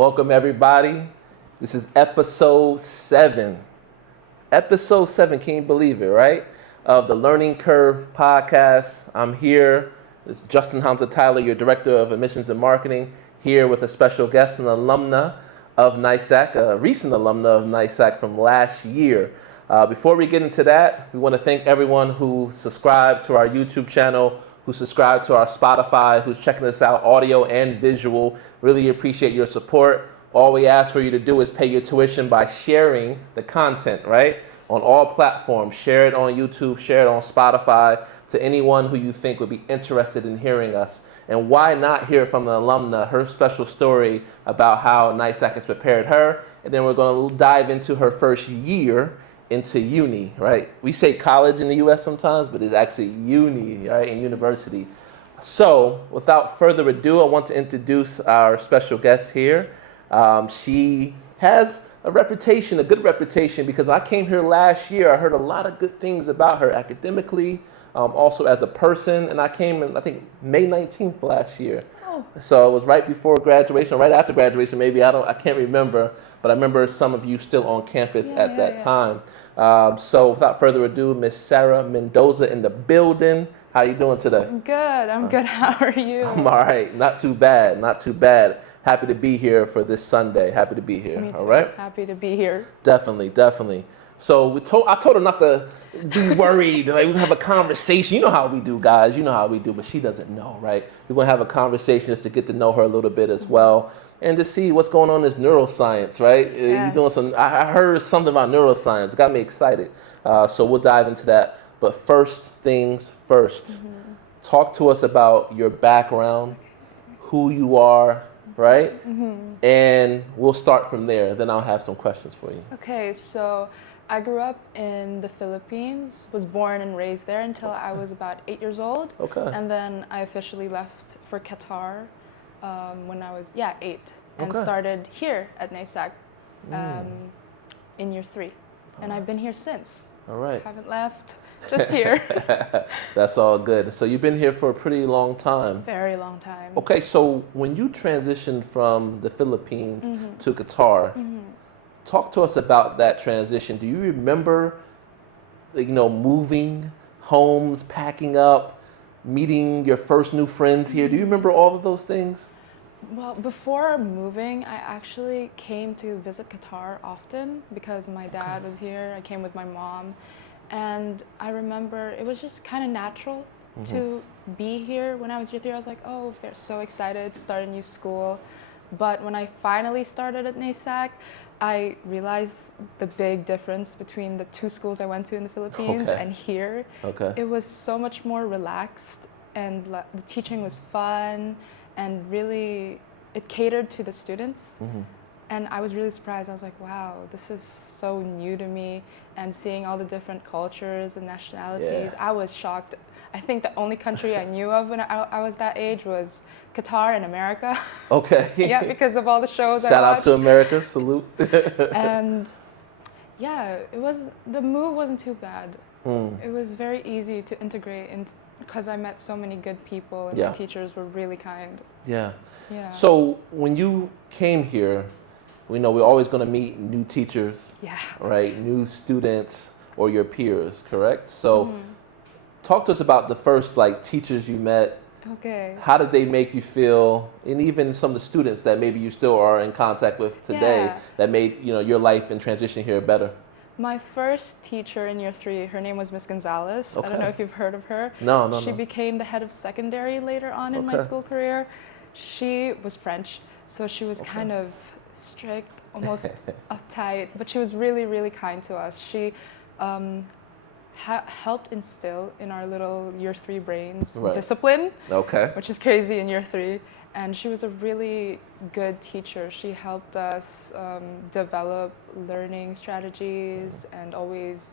Welcome, everybody. This is episode 7. Episode 7, can you believe it, right? Of the Learning Curve podcast. I'm here. It's Justin Hamza Tyler, your Director of Admissions and Marketing, here with a special guest, an alumna of NAISAK, a recent alumna of NAISAK from last year. Before we get into that, we want to thank everyone who subscribed to our YouTube channel, who subscribed to our Spotify, who's checking us out audio and visual. Really appreciate your support. All we ask for you to do is pay your tuition by sharing the content, right? On all platforms. Share it on YouTube, share it on Spotify to anyone who you think would be interested in hearing us. And why not hear from an alumna, her special story about how NAISAK has prepared her. And then we're going to dive into her first year into uni, right? We say college in the US sometimes, but it's actually uni, right, and university. So without further ado, I want to introduce our special guest here. She has a reputation, a good reputation, because I came here last year. I heard a lot of good things about her academically, also as a person, and I came in, I think, May 19th last year. Oh. So it was right before graduation, or right after graduation, maybe, I can't remember, but I remember some of you still on campus at that time. So without further ado, Miss Sarah Mendoza in the building. How you doing today? I'm good. I'm good. How are you? I'm all right. Not too bad. Not too bad. Happy to be here for this Sunday. Happy to be here. Me too. All right? Happy to be here. Definitely, definitely. So I told her not to be worried. Like, we're gonna have a conversation. You know how we do, guys. You know how we do, but she doesn't know, right? We're gonna have a conversation just to get to know her a little bit as well, and to see what's going on in this neuroscience, right? Yes. You're doing some. I heard something about neuroscience. Got me excited. So we'll dive into that. But first things first. Talk to us about your background, who you are, right? And we'll start from there. Then I'll have some questions for you. Okay, so I grew up in the Philippines, was born and raised there until I was about 8 years old. Okay. And then I officially left for Qatar when I was, 8. And Okay. started here at NAISAK in year 3. And I've been here since. All right. Haven't left, just here. That's all good. So you've been here for a pretty long time. Very long time. Okay, so when you transitioned from the Philippines to Qatar, talk to us about that transition. Do you remember, moving, homes, packing up, meeting your first new friends here? Do you remember all of those things? Well, before moving, I actually came to visit Qatar often because my dad was here. I came with my mom. And I remember it was just kind of natural to be here. When I was year 3, I was like, oh, they're so excited to start a new school. But when I finally started at NAISAK, I realized the big difference between the 2 schools I went to in the Philippines and here. Okay. It was so much more relaxed, and the teaching was fun, and really it catered to the students. And I was really surprised. I was like, wow, this is so new to me. And seeing all the different cultures and nationalities, I was shocked. I think the only country I knew of when I was that age was Qatar and America. Okay. Yeah, because of all the shows Shout I out watched. to America, salute. And the move wasn't too bad. It was very easy to integrate because I met so many good people, and my teachers were really kind. Yeah. So when you came here, we know we're always going to meet new teachers, right? New students or your peers, correct? So talk to us about the first teachers you met. Okay. How did they make you feel? And even some of the students that maybe you still are in contact with today that made your life and transition here better. My first teacher in year 3, her name was Miss Gonzalez. I don't know if you've heard of her. No. She became the head of secondary later on in my school career. She was French, so she was kind of strict, almost uptight, but she was really, really kind to us. She helped instill in our little year 3 brains discipline, which is crazy in year 3. And she was a really good teacher. She helped us develop learning strategies and always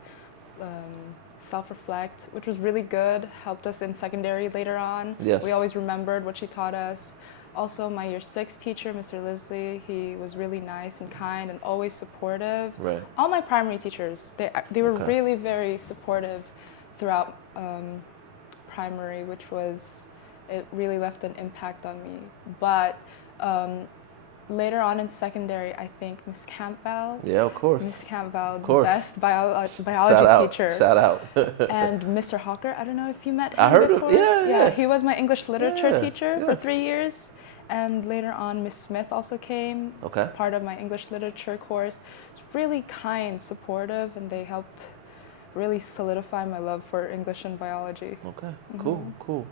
self-reflect, which was really good. Helped us in secondary later on. Yes. We always remembered what she taught us. Also, my year 6 teacher, Mr. Livesley, he was really nice and kind and always supportive. Right. All my primary teachers, they were really very supportive throughout primary, which was, it really left an impact on me. But later on in secondary, I think Miss Campbell. Yeah, of course. Miss Campbell, Of course. best biology Shout teacher. Shout out. And Mr. Hawker, I don't know if you met him I heard before. of, yeah. He was my English literature Yeah, teacher for yes. 3 years. And later on, Miss Smith also came, Okay. part of my English literature course. It's really kind, supportive, and they helped really solidify my love for English and biology. Okay, cool.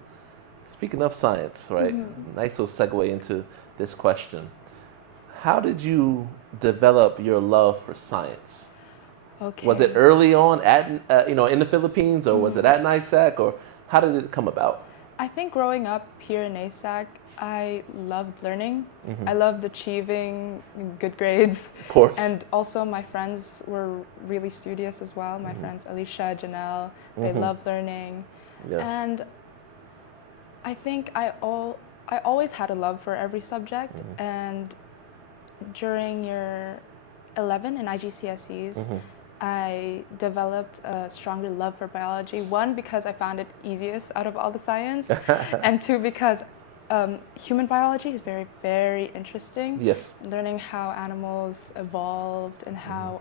Speaking of science, right? Nice little segue into this question. How did you develop your love for science? Okay. Was it early on at in the Philippines, or was it at NAISAK, or how did it come about? I think growing up here in NAISAK, I loved learning. I loved achieving good grades. Of course. And also my friends were really studious as well. My friends Alicia, Janelle, they loved learning. Yes. And I think I always had a love for every subject. And during year 11 in IGCSEs, I developed a stronger love for biology. One, because I found it easiest out of all the science, and two, because human biology is very, very interesting. Yes. Learning how animals evolved and how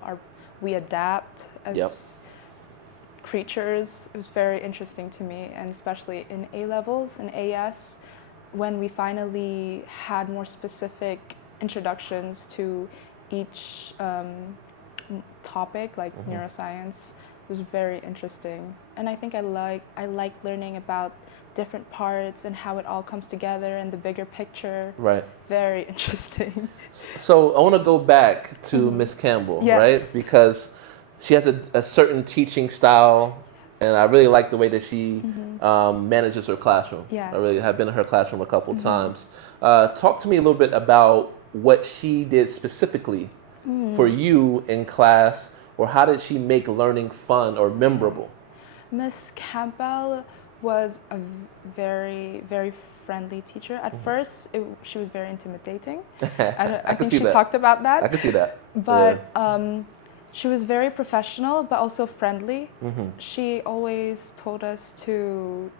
we adapt as creatures, it was very interesting to me, and especially in A levels and AS, when we finally had more specific introductions to each topic, like neuroscience, was very interesting. And I think I like learning about different parts and how it all comes together and the bigger picture. Right. Very interesting. So I want to go back to Miss Campbell, Yes. right? Because she has a certain teaching style, and I really like the way that she manages her classroom. Yes. I really have been in her classroom a couple times. Talk to me a little bit about what she did specifically for you in class, or how did she make learning fun or memorable? Miss Campbell was a very, very friendly teacher. At first, she was very intimidating. I think she talked about that. I can see that. But she was very professional, but also friendly. She always told us to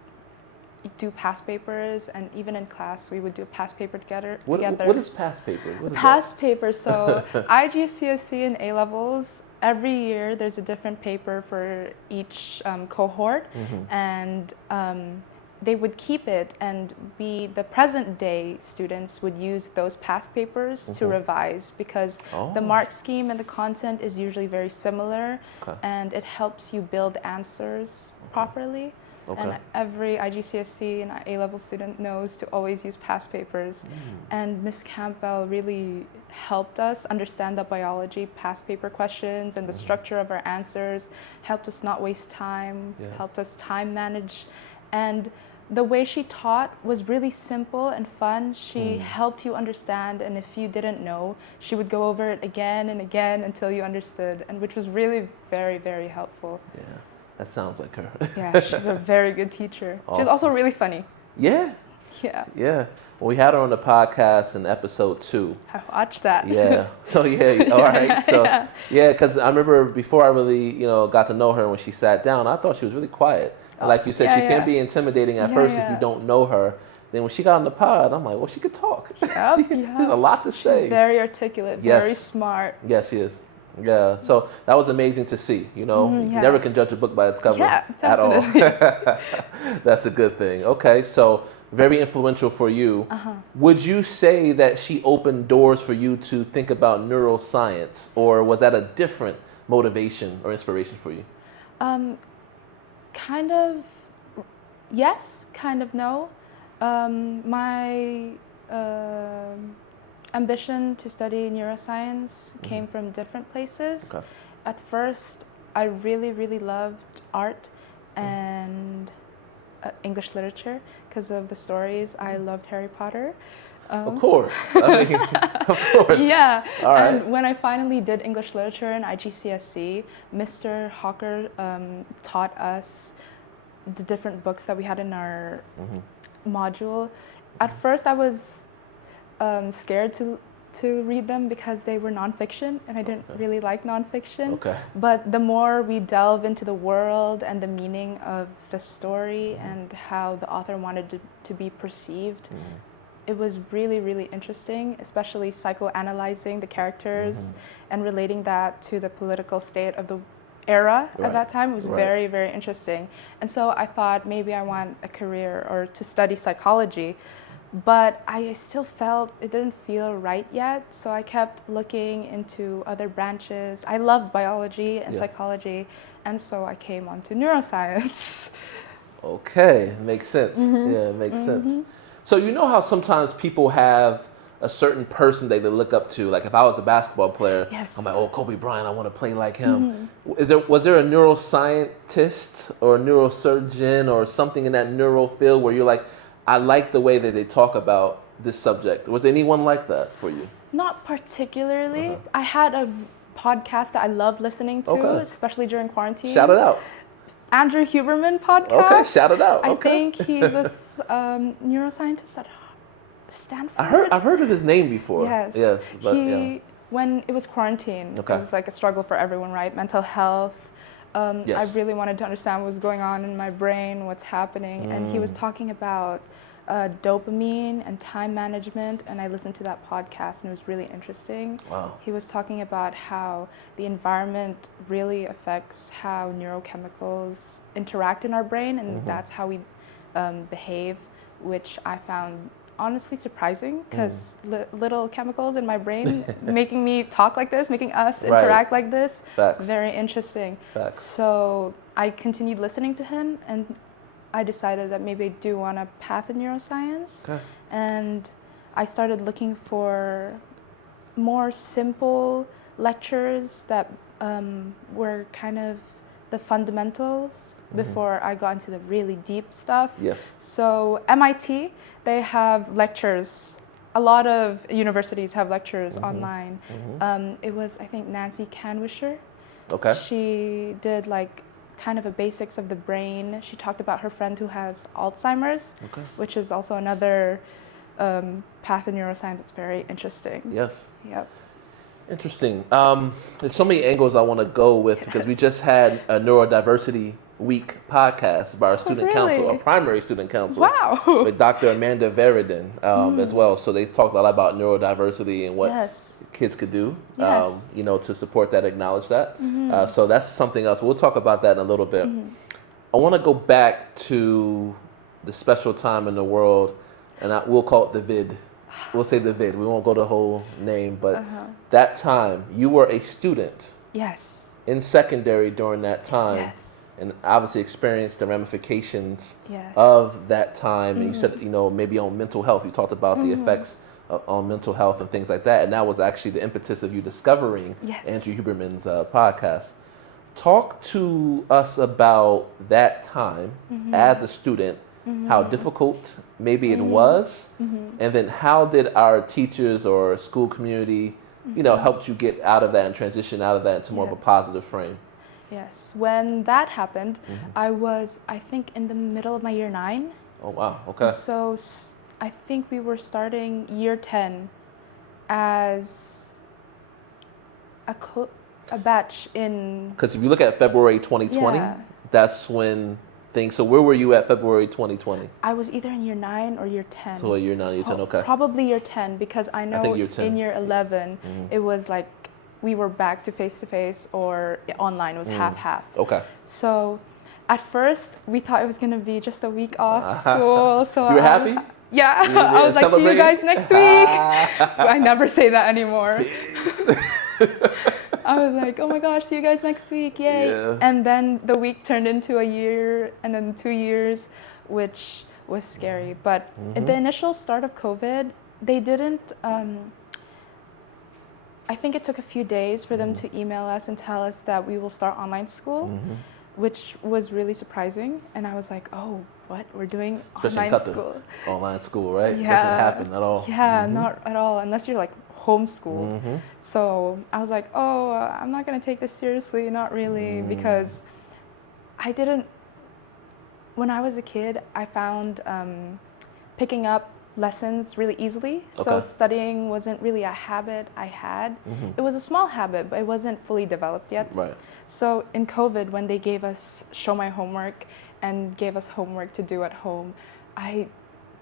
do past papers, and even in class, we would do a past paper together. What is past paper? What is Past paper, so IGCSE and A levels, every year there's a different paper for each cohort, and they would keep it, and the present day students would use those past papers to revise, because the mark scheme and the content is usually very similar, and it helps you build answers properly. And every IGCSE and A-level student knows to always use past papers. And Miss Campbell really helped us understand the biology past paper questions and the structure of our answers, helped us not waste time, helped us time manage. And the way she taught was really simple and fun. She helped you understand, and if you didn't know, she would go over it again and again until you understood, and which was really very, very helpful. Yeah. That sounds like her. Yeah, she's a very good teacher. Awesome. She's also really funny. Yeah. Yeah. Yeah. Well, we had her on the podcast in episode 2. I watched that. Yeah. So all right. So because I remember before I really, got to know her, when she sat down, I thought she was really quiet. And like you said, she can be intimidating at first if you don't know her. Then when she got on the pod, I'm like, well, she could talk. Yep, She has a lot to say. She's very articulate, very smart. Yes, she is. Yeah, so that was amazing to see. You never can judge a book by its cover at all. That's a good thing. Okay, so very influential for you. Would you say that she opened doors for you to think about neuroscience, or was that a different motivation or inspiration for you? Kind of yes, kind of no. My ambition to study neuroscience came from different places. Okay. At first, I really, really loved art and English literature because of the stories. I loved Harry Potter. Of course. I mean, of course. Yeah. All right. And when I finally did English literature in IGCSE, Mr. Hawker taught us the different books that we had in our module. At first, I was scared to read them because they were nonfiction, and I didn't really like nonfiction. Okay. But the more we delve into the world and the meaning of the story and how the author wanted to be perceived, it was really, really interesting, especially psychoanalyzing the characters and relating that to the political state of the era at that time. It was very, very interesting. And so I thought maybe I want a career or to study psychology, but I still felt it didn't feel right yet. So I kept looking into other branches. I loved biology and psychology, and so I came onto neuroscience. Okay, makes sense. Yeah, it makes sense. So you know how sometimes people have a certain person they look up to. Like if I was a basketball player, I'm like, oh, Kobe Bryant, I want to play like him. Was there a neuroscientist or a neurosurgeon or something in that neuro field where you're like, I like the way that they talk about this subject? Was anyone like that for you? Not particularly. I had a podcast that I loved listening to, especially during quarantine. Shout it out. Andrew Huberman podcast. Okay, shout it out. I think he's a neuroscientist at Stanford. I've heard of his name before. Yes. But when it was quarantine, it was like a struggle for everyone, right? Mental health. I really wanted to understand what was going on in my brain, what's happening. And he was talking about dopamine and time management, and I listened to that podcast and it was really interesting. Wow. He was talking about how the environment really affects how neurochemicals interact in our brain, and that's how we behave, which I found honestly surprising, because little chemicals in my brain making me talk like this, making us interact like this. Facts. Very interesting. Facts. So I continued listening to him, and I decided that maybe I do want a path in neuroscience. And I started looking for more simple lectures that were kind of the fundamentals before I got into the really deep stuff. So MIT, they have lectures. A lot of universities have lectures online. It was, I think, Nancy Kanwisher. She did like kind of a basics of the brain. She talked about her friend who has Alzheimer's, which is also another path in neuroscience that's very interesting. Yep. Interesting. There's so many angles I want to go with because we just had a neurodiversity week podcast by our student council, our primary student council, with Dr. Amanda Veridin as well. So they talked a lot about neurodiversity and what kids could do, you know, to support that, acknowledge that. So that's something else. We'll talk about that in a little bit. I want to go back to the special time in the world, and we'll call it the vid. We'll say the vid. We won't go the whole name, but that time you were a student in secondary during that time, and obviously experienced the ramifications of that time. And you said, you know, maybe on mental health. You talked about the effects on mental health and things like that, and that was actually the impetus of you discovering Andrew Huberman's podcast. Talk to us about that time as a student, how difficult maybe it was, and then how did our teachers or school community, you know, helped you get out of that and transition out of that into more of a positive frame? Yes, when that happened, I was, I think, in the middle of my year 9. Oh, wow, okay. And so I think we were starting year 10 as a batch in... Because if you look at February 2020, that's when things... So where were you at February 2020? I was either in year 9 or year 10. So year 9, year 10, okay. Probably year 10, because I know in year 11, it was like we were back to face-to-face or online. It was half-half. Okay. So at first, we thought it was going to be just a week off school. So you were happy? Yeah. I was like, see you guys next week. I never say that anymore. I was like, oh my gosh, see you guys next week, yay. Yeah. And then the week turned into a year and then 2 years, which was scary. But at the initial start of COVID, they didn't, I think it took a few days for them to email us and tell us that we will start online school, which was really surprising. And I was like, oh, what? We're doing online school. Online school, right? Yeah. It doesn't happen at all. Yeah, not at all, unless you're like homeschooled. So I was like, oh, I'm not going to take this seriously, not really, because when I was a kid, I found picking up lessons really easily. So studying wasn't really a habit I had. It was a small habit, but it wasn't fully developed yet. Right. So in COVID, when they gave us show my homework and gave us homework to do at home, I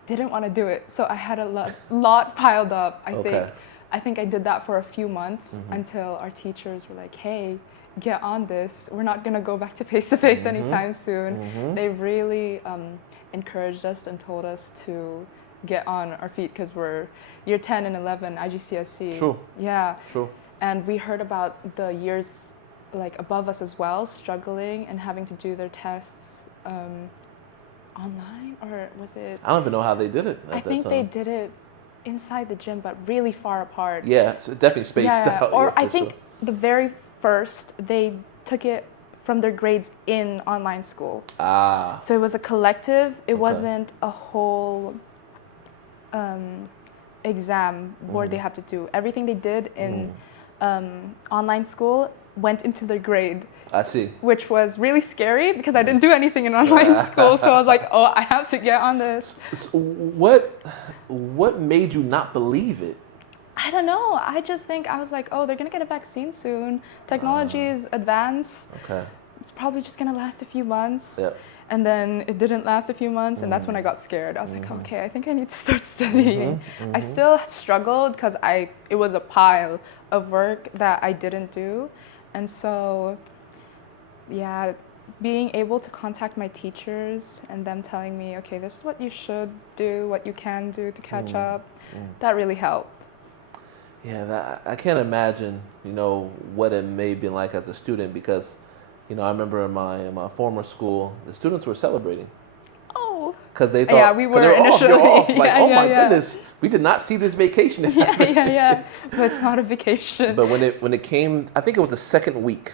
didn't want to do it. So I had a lot piled up. Okay. I think I did that for a few months until our teachers were like, hey, get on this. We're not going to go back to face-to-face anytime soon. They really encouraged us and told us to get on our feet because we're year 10 and 11 IGCSE. True. Yeah. True. And we heard about the years like above us as well, struggling and having to do their tests online, or was it? I don't even know how they did it at I that think time. they did it inside the gym, but really far apart. Yeah, it's definitely spaced out. Or yeah, I for think sure. the very first they took it from their grades in online school. Ah. So it was a collective. It Okay. wasn't a whole exam board they have to do. Everything they did in online school went into their grade, I see. which was really scary because I didn't do anything in online school. So I was like, oh, I have to get on this. So what made you not believe it? I don't know. I just think I was like, oh, they're going to get a vaccine soon. Technology is advanced. Okay. It's probably just going to last a few months. Yep. And then it didn't last a few months, and that's when I got scared. I was like, okay, I think I need to start studying. I still struggled because it was a pile of work that I didn't do. And so, yeah, being able to contact my teachers and them telling me, okay, this is what you should do, what you can do to catch up, that really helped. Yeah, I can't imagine, what it may have been like as a student because, I remember in my former school, the students were celebrating. Oh. Because they thought, Yeah, we were they're initially. off. Like, Yeah, oh yeah, my yeah. goodness, we did not see this vacation. Yeah. But it's not a vacation. But when it came, I think it was the second week,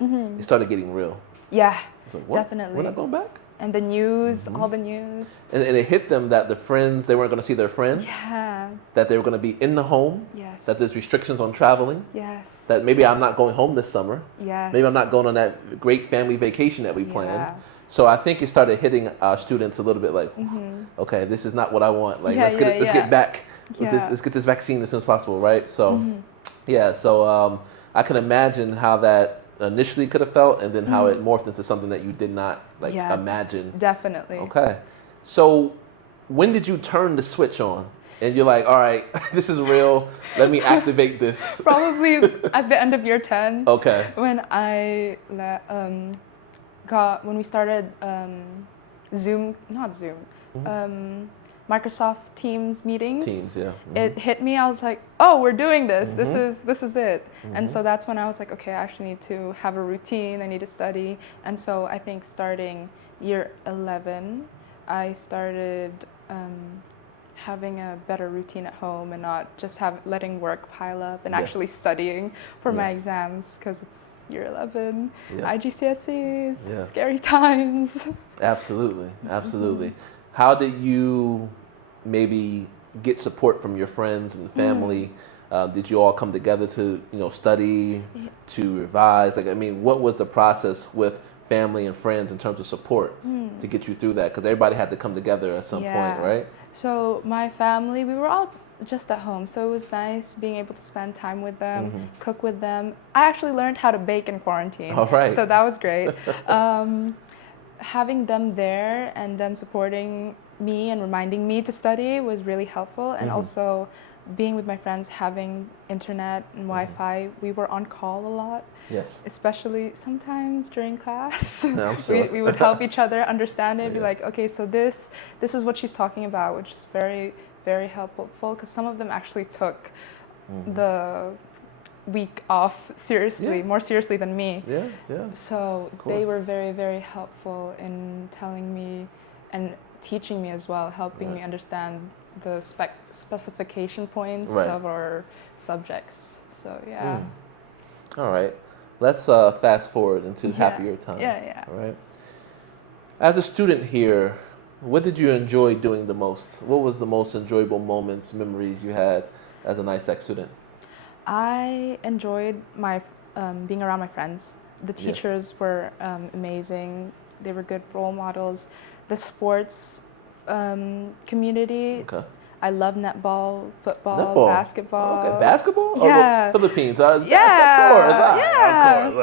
it started getting real. Yeah, It's like, what? definitely. We're not going back? And the news, all the news. And it hit them that they weren't going to see their friends, Yeah. that they were going to be in the home, Yes. that there's restrictions on traveling, Yes. that maybe I'm not going home this summer, Yes. maybe I'm not going on that great family vacation that we planned. Yeah. So I think it started hitting our students a little bit like, okay, this is not what I want. Like, Yeah, let's get back. Yeah. Let's get this vaccine as soon as possible, right? So, yeah. So I can imagine how that initially could have felt, and then how it morphed into something that you did not imagine. Definitely. Okay. So when did you turn the switch on? And you're like, all right, this is real. Let me activate this. Probably at the end of year 10. Okay. When I when we started Microsoft Teams meetings. Teams, yeah. It hit me. I was like, oh, we're doing this. This is it. And so that's when I was like, okay, I actually need to have a routine. I need to study. And so I think starting year 11, I started having a better routine at home and not just letting work pile up and actually studying for my exams, because it's year 11, IGCSEs, scary times. Absolutely. How did you maybe get support from your friends and family? Did you all come together to study, to revise? What was the process with family and friends in terms of support to get you through that? Because everybody had to come together at some point, right? So my family, we were all just at home, so it was nice being able to spend time with them, cook with them. I actually learned how to bake in quarantine. All right. So that was great. Having them there and them supporting me and reminding me to study was really helpful. And also being with my friends, having internet and Wi-Fi, we were on call a lot. Yes. Especially sometimes during class. Yeah, I'm sure. we would help each other understand it, be like, okay, so this is what she's talking about, which is very, very helpful, because some of them actually took the week off seriously, more seriously than me. Yeah. So they were very, very helpful in telling me and teaching me as well, helping me understand the specification points of our subjects. So yeah. All right. Let's fast forward into happier times. Yeah. All right. As a student here, what did you enjoy doing the most? What was the most enjoyable moments, memories you had as an NAISAK student? I enjoyed my being around my friends. The teachers were amazing. They were good role models. The sports community, I love netball, football, Netball. basketball. Okay, basketball? Yeah. Oh, Philippines. Yeah,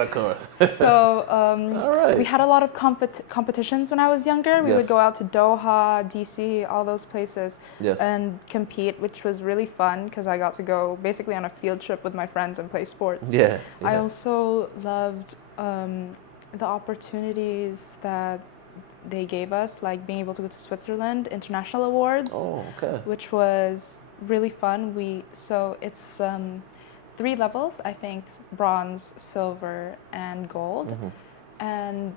Of course. So All right. we had a lot of competitions when I was younger. We Yes. would go out to Doha, DC, all those places, Yes. and compete, which was really fun because I got to go basically on a field trip with my friends and play sports. Yeah. I also loved the opportunities that they gave us, like being able to go to Switzerland International Awards, Oh, okay. which was really fun. So it's 3 levels, I think: bronze, silver, and gold. Mm-hmm. And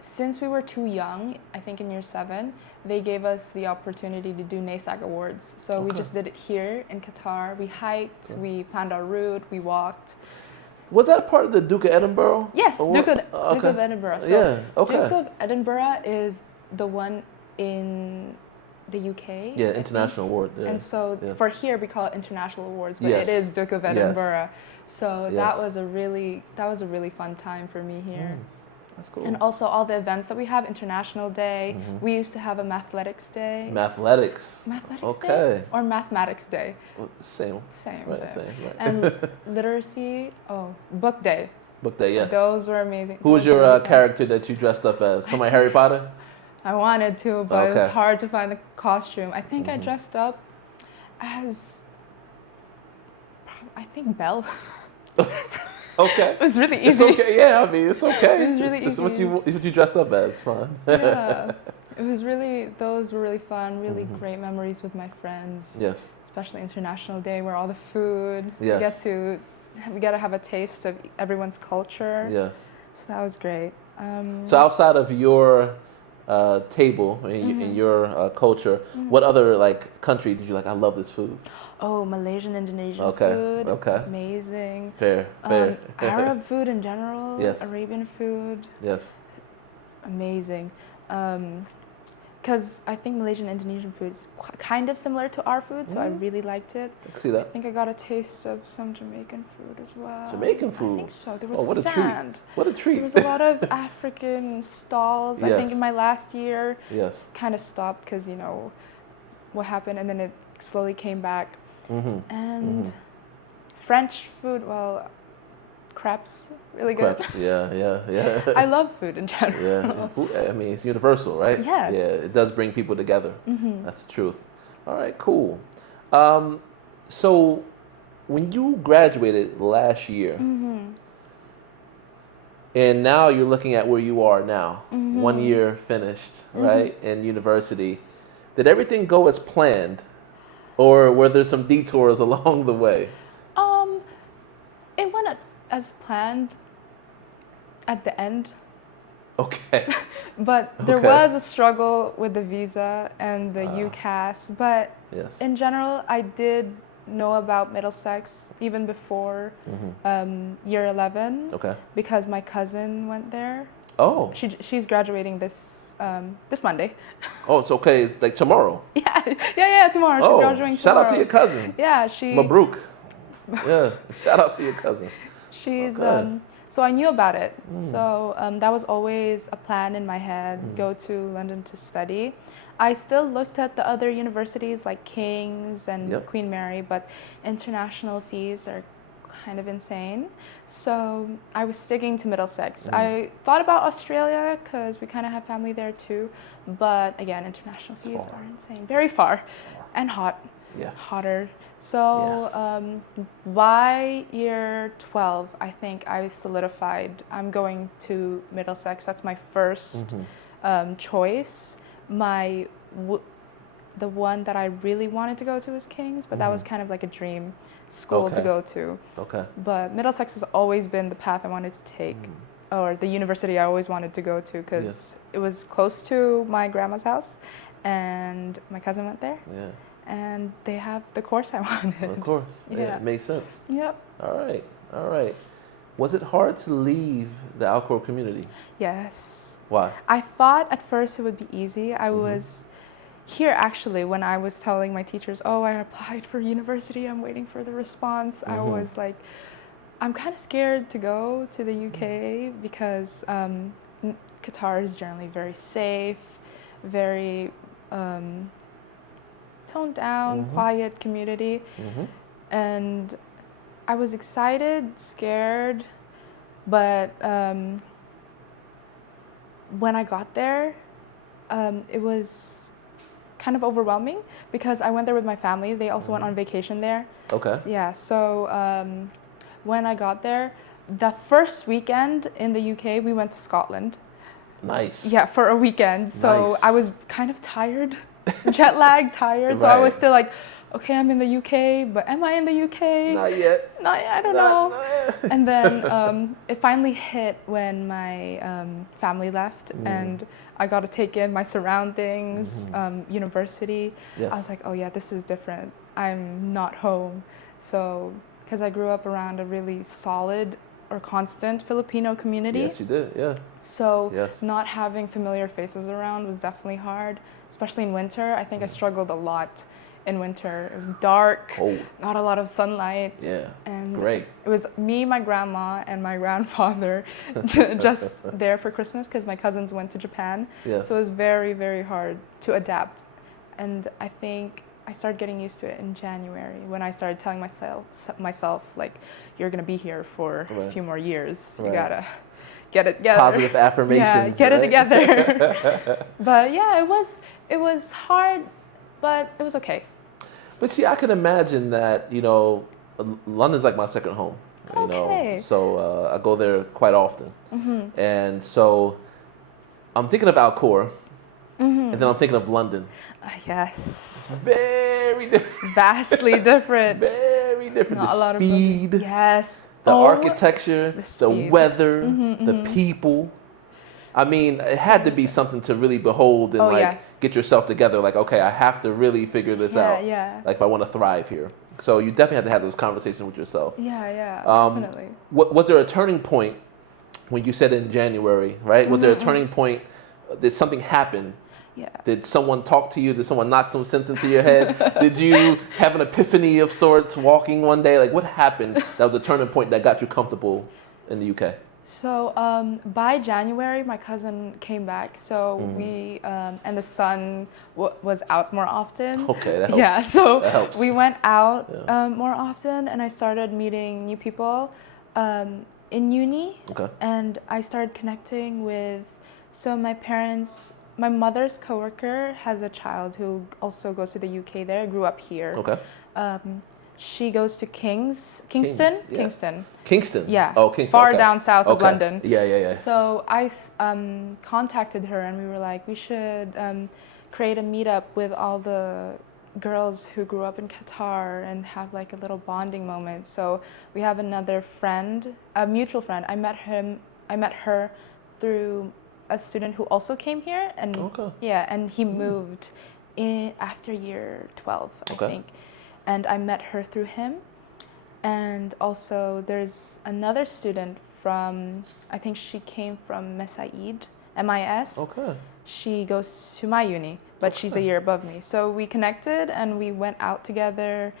since we were too young, I think in year 7, they gave us the opportunity to do NAISAK awards. So we Okay. just did it here in Qatar. We hiked, Yeah. we planned our route, we walked. Was that a part of the Duke of Edinburgh? Yes, Award? Duke of Edinburgh. So Yeah, okay. Duke of Edinburgh is the one in the UK. Yeah, I think. international award. Yeah. And so Yes. for here we call it international awards, but Yes. it is Duke of Yes. Edinburgh. So Yes. that was a really fun time for me here. That's cool. And also all the events that we have, International Day. We used to have a Mathletics Day. Mathletics. Mathletics Okay. Day? Or Mathematics Day. Well, same. Same. Right, same. same, right. And literacy, Book Day. Book day, yes. Those were amazing. Who was Those were your really fun. character that you dressed up as? Somebody Harry Potter? I wanted to, but it Okay. was hard to find the costume. I think I dressed up as, Belle. Okay. It was really It's easy. okay. Yeah, I mean, it's okay. It was really it's easy. what you dressed up as. Fine. Yeah. It was really, those were really fun, really great memories with my friends. Yes. Especially International Day where all the food, Yes. we get to have a taste of everyone's culture. Yes. So that was great. So outside of your table in your culture, what other country did you like? I love this food. Oh, Malaysian, Indonesian Okay, food. okay. Amazing. Fair. Arab food in general. Yes. Arabian food. Yes. Amazing. Because I think Malaysian, Indonesian food is kind of similar to our food, so I really liked it. I can see I that. think I got a taste of some Jamaican food as well. Jamaican food? I think so. There was Oh, what a treat. sand. What a treat. There was a lot of African stalls. I think Yes. in my last year, Yes. kind of stopped because, what happened, and then it slowly came back. And French food, well, crepes, really good. Crepes. Yeah. I love food in general. Yeah. Food, I mean, it's universal, right? Yes. Yeah, it does bring people together. That's the truth. All right, cool. So when you graduated last year, and now you're looking at where you are now, 1 year finished, right, in university, did everything go as planned, or were there some detours along the way? It went as planned at the end, Okay. but there Okay. was a struggle with the visa and the UCAS. But Yes. in general, I did know about Middlesex even before year 11 Okay. because my cousin went there. Oh. She's graduating this Monday. Oh, it's okay. It's like tomorrow. Yeah, tomorrow. She's graduating shout out to tomorrow. your cousin. Yeah, she. Mabruk. Yeah. Shout out to your cousin. She's Okay. so I knew about it. So that was always a plan in my head. Go to London to study. I still looked at the other universities like King's and Yep. Queen Mary, but international fees are kind of insane. So I was sticking to Middlesex. I thought about Australia because we kind of have family there too, but again, international fees far. are insane. Very far, and hot. Yeah. Hotter. So by year 12, I think I solidified I'm going to Middlesex. That's my first choice. The one that I really wanted to go to was King's, but that was kind of like a dream school to Okay. go to. Okay. But Middlesex has always been the path I wanted to take, or the university I always wanted to go to, because it was close to my grandma's house, and my cousin went there. Yeah. And they have the course I wanted. Of course. Yeah. It makes sense. Yep. All right. Was it hard to leave the Khor community? Yes. Why? I thought at first it would be easy. I was here actually when I was telling my teachers, oh, I applied for university, I'm waiting for the response. I was like, I'm kind of scared to go to the UK because Qatar is generally very safe, very toned down, quiet community. And I was excited, scared, but when I got there, it was kind of overwhelming because I went there with my family. They also went on vacation there. Okay. Yeah, so when I got there, the first weekend in the UK, we went to Scotland. Nice. Yeah, for a weekend. So Nice. I was kind of tired, jet lagged, tired. So I was still like, okay, I'm in the UK, but am I in the UK? Not yet. Not yet, I don't know. And then it finally hit when my family left and I got to take in my surroundings, university. Yes. I was like, oh yeah, this is different. I'm not home. So, because I grew up around a really solid or constant Filipino community. Yes, you did, yeah. So not having familiar faces around was definitely hard, especially in winter. I think I struggled a lot in winter. It was dark, cold, not a lot of sunlight. Yeah, and great. It was me, my grandma, and my grandfather just there for Christmas because my cousins went to Japan. Yes. So it was very, very hard to adapt. And I think I started getting used to it in January when I started telling myself like, you're gonna be here for a few more years. You gotta get it together. Positive affirmations. Yeah, get it together. But yeah, it was hard, but it was okay. But see, I can imagine that, you know, London's like my second home. You know, so I go there quite often. And so I'm thinking of Khor, and then I'm thinking of London. Yes. It's very different. Vastly different. Very different. Not a lot the speed. of yes. The architecture, the weather, Mm-hmm, the people. I mean, it had to be something to really behold and get yourself together. Like, okay, I have to really figure this out. Yeah. Like, if I want to thrive here. So you definitely have to have those conversations with yourself. Yeah, definitely. Was there a turning point when you said in January, right? Was there a turning point? Did something happen? Yeah. Did someone talk to you? Did someone knock some sense into your head? Did you have an epiphany of sorts walking one day? Like, what happened that was a turning point that got you comfortable in the UK? So by January, my cousin came back. So we and the sun was out more often. Okay, that helps. Yeah, so that helps. we went out more often, and I started meeting new people in uni. Okay. And I started connecting with my mother's coworker has a child who also goes to the UK there, grew up here. Okay. She goes to Kingston? Yeah. Kingston. Yeah. Oh, Kingston. Far down south of London. Yeah. So I contacted her and we were like, we should create a meetup with all the girls who grew up in Qatar and have like a little bonding moment. So we have another friend, a mutual friend. I met her through a student who also came here, and and he moved in after year 12, I think, and I met her through him. And also there's another student from, I think she came from MIS. Okay. She goes to my uni, but she's a year above me. So we connected and we went out together.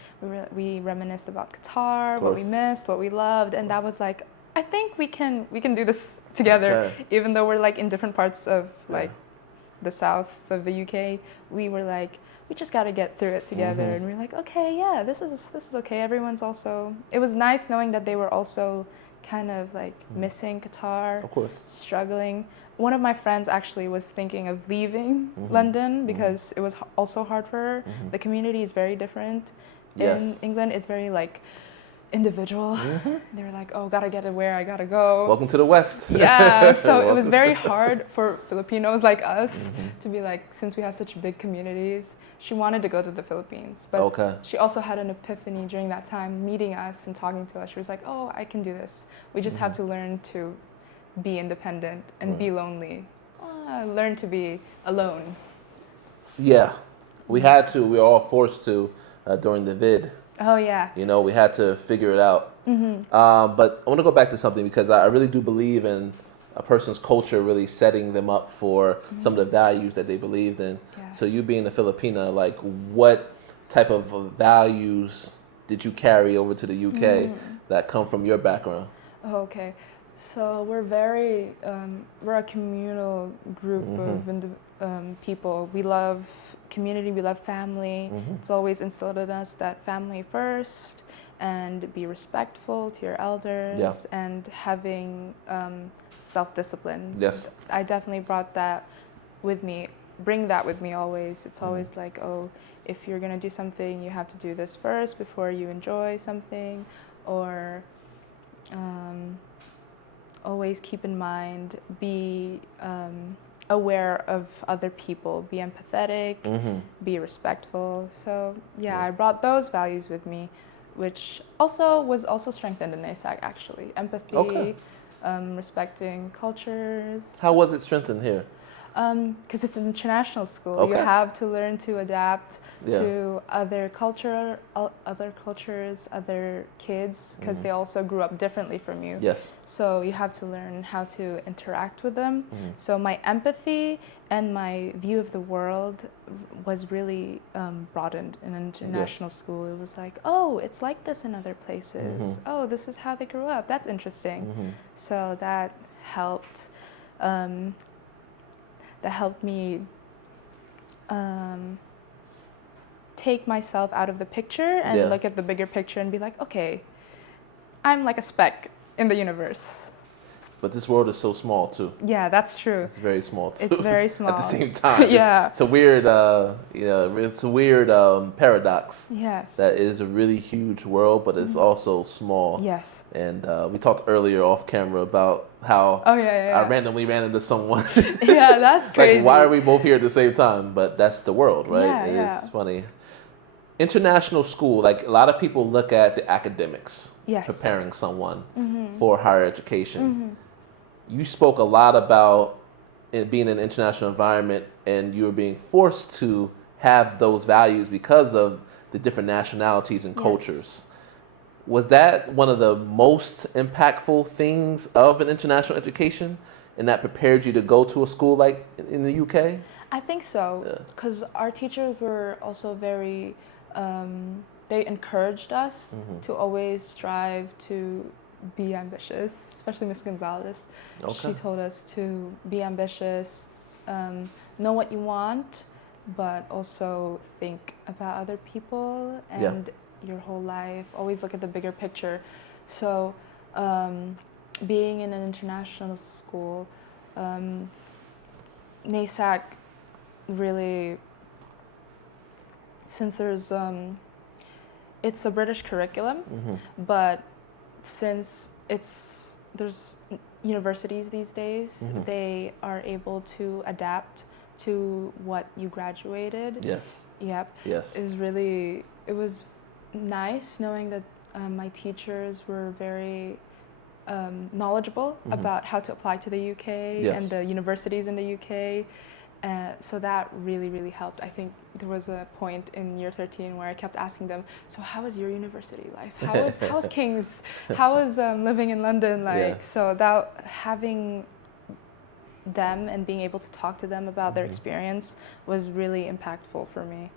We reminisced about Qatar, what we missed, what we loved, and that was like, I think we can do this together, even though we're like in different parts of like the south of the UK. We were like, we just got to get through it together, and we were like, okay, yeah, this is okay. Everyone's also. It was nice knowing that they were also kind of like missing Qatar, struggling. One of my friends actually was thinking of leaving London because it was also hard for her. The community is very different. In England, it's very like individual. They were like, oh, gotta get it where I gotta go. Welcome to the West. Yeah, so it was very hard for Filipinos like us to be like, since we have such big communities, she wanted to go to the Philippines. But she also had an epiphany during that time, meeting us and talking to us. She was like, oh, I can do this. We just have to learn to be independent and be lonely. Learn to be alone. Yeah, we had to. We were all forced to during the vid. Oh, yeah. You know, we had to figure it out. But I want to go back to something because I really do believe in a person's culture really setting them up for some of the values that they believed in. Yeah. So you being a Filipina, like what type of values did you carry over to the UK that come from your background? Oh, okay. So we're we're a communal group of people. We love community, we love family. It's always instilled in us that family first, and be respectful to your elders, and having self-discipline. Yes. I definitely brought that with me, bring that with me always. It's always like, oh, if you're gonna do something, you have to do this first before you enjoy something, or always keep in mind, be aware of other people, be empathetic, be respectful. So I brought those values with me, which was also strengthened in NAISAK actually. Empathy, respecting cultures. How was it strengthened here? Because it's an international school, you have to learn to adapt to other cultures, other kids, because they also grew up differently from you. Yes. So you have to learn how to interact with them. So my empathy and my view of the world was really broadened in an international school. It was like, oh, it's like this in other places. Oh, this is how they grew up. That's interesting. So that helped. That helped me take myself out of the picture and look at the bigger picture and be like, okay, I'm like a speck in the universe. But this world is so small too. Yeah, that's true. It's very small too. It's very small. At the same time. Yeah. It's a weird, it's a weird paradox. Yes. That is a really huge world, but it's also small. Yes. And we talked earlier off camera about how I randomly ran into someone. Yeah, that's crazy. Like, why are we both here at the same time? But that's the world, right? Yeah, It's funny. International school, like a lot of people look at the academics, preparing someone for higher education. You spoke a lot about it being in an international environment, and you were being forced to have those values because of the different nationalities and cultures. Was that one of the most impactful things of an international education, and that prepared you to go to a school like in the UK? I think so, because our teachers were also very, they encouraged us to always strive to be ambitious, especially Miss Gonzalez. She told us to be ambitious, know what you want, but also think about other people and your whole life. Always look at the bigger picture. So being in an international school, NAISAK really, since there's, it's a British curriculum, but since there's universities these days, they are able to adapt to what you graduated. Yes. Yep. Yes. It was nice knowing that my teachers were very knowledgeable about how to apply to the UK and the universities in the UK. So that really, really helped. I think there was a point in year 13 where I kept asking them, so how was your university life? How was King's? How was living in London like? So that having them and being able to talk to them about their experience was really impactful for me.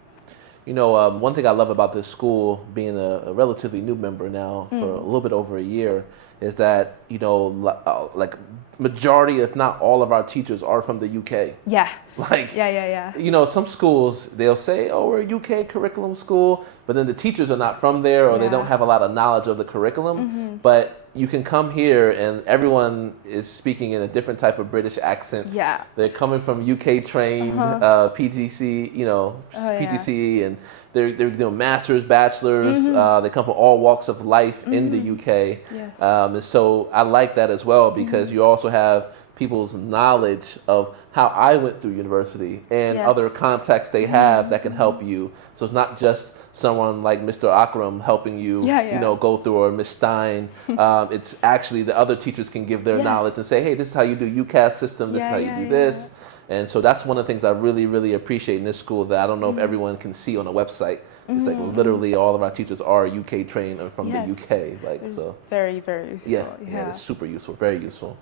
You know, one thing I love about this school, being a relatively new member now for a little bit over a year, is that, you know, like majority, if not all of our teachers are from the UK. Yeah. Like, you know, some schools, they'll say, oh, we're a UK curriculum school, but then the teachers are not from there, or they don't have a lot of knowledge of the curriculum. But you can come here and everyone is speaking in a different type of British accent. Yeah. They're coming from UK trained, PGC, you know, PGCE, and they're doing masters, bachelors. They come from all walks of life in the UK. Yes. And so I like that as well, because you also have people's knowledge of how I went through university and other contacts they have that can help you. So it's not just someone like Mr. Akram helping you, you know, go through, or Miss Stein. It's actually the other teachers can give their knowledge and say, hey, this is how you do UCAS system, this is how you do this. And so that's one of the things I really, really appreciate in this school that I don't know if everyone can see on the website. It's like literally all of our teachers are UK trained or from the UK. Like, so very, very useful. Yeah, it's super useful, very useful.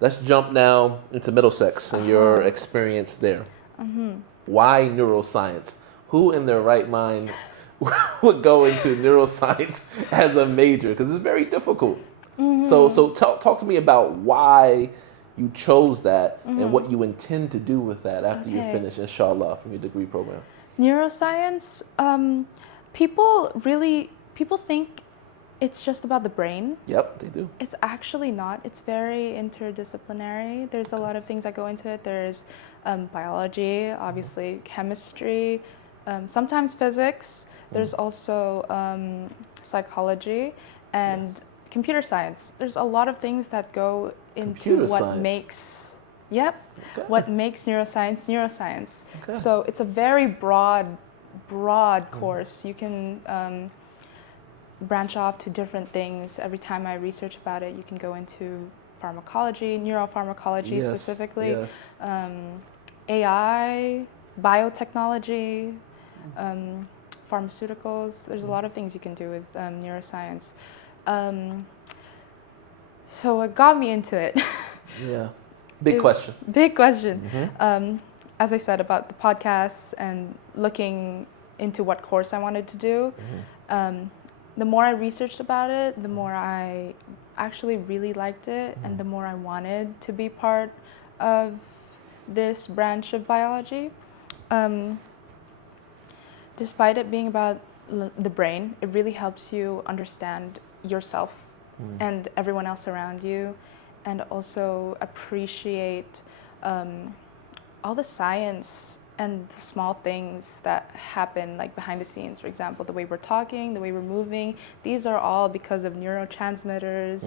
Let's jump now into Middlesex and your experience there. Why neuroscience? Who in their right mind would go into neuroscience as a major? Because it's very difficult. So talk to me about why you chose that and what you intend to do with that after you Okay. finish, inshallah, from your degree program. Neuroscience, people think it's just about the brain. Yep, they do. It's actually not. It's very interdisciplinary. There's a lot of things that go into it. There's biology, obviously, chemistry, sometimes physics. There's also psychology and computer science. There's a lot of things that go into Computer what science. makes, Okay. what makes neuroscience. Okay. So it's a very broad course. You can branch off to different things. Every time I research about it, you can go into pharmacology, neuropharmacology specifically, AI, biotechnology, pharmaceuticals. There's a lot of things you can do with neuroscience. So what got me into it? Yeah. Big question. Big question. As I said about the podcasts and looking into what course I wanted to do, the more I researched about it, the more I actually really liked it, and the more I wanted to be part of this branch of biology. Despite it being about the brain, it really helps you understand yourself and everyone else around you, and also appreciate all the science and the small things that happen, like behind the scenes. For example, the way we're talking, the way we're moving, these are all because of neurotransmitters.